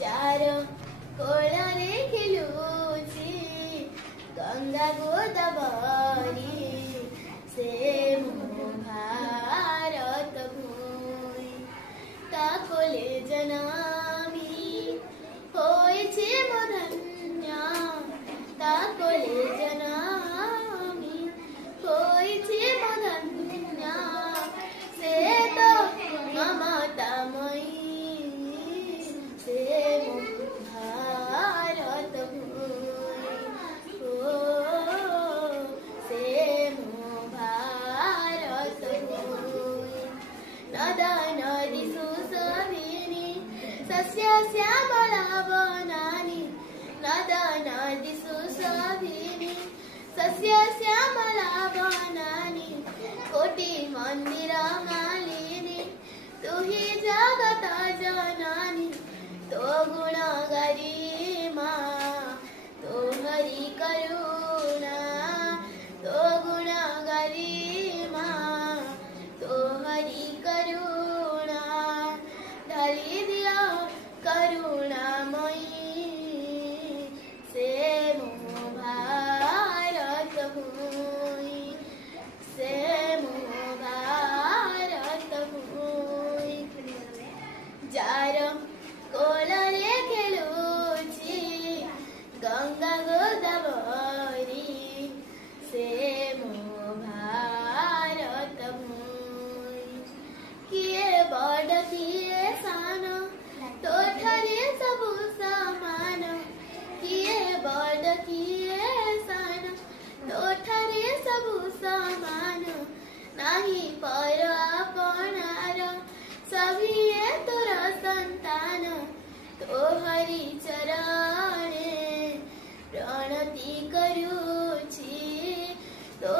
jar कोଳରେ खेलुछि Ganga Godavari से मो भारत भूमि ताकोले जनामी होइछि मो धन्य ताकोले जनामी होइछि मो धन्य से तो ममतामयी से मो भारत भूमि से मो भारत भूमि नदा नदी सुशोभिनी सस्य श्यामला वनानि नदा नदी सुशोभिनी सस्य श्यामला वनानि कोटि मंदिर मालिनी तु हि जगत जननी तो गुण गरिमा तो हरि करुणा तो गुण गरिमा तो हरि करुणा ढाली दिया करुणामयी से मो भारत भूमि से मो भारत भूमि जार कोଳରେ खेलुछि गंगा गोदावरी से मो भारत भूमि किए बड़ किए सान तोठारे सबु समान किए बड़ किए सान तोठारे सबु समान नाही पर आपणार सभिए तोर संतान तो हरि चरणे प्रणति करुछि तो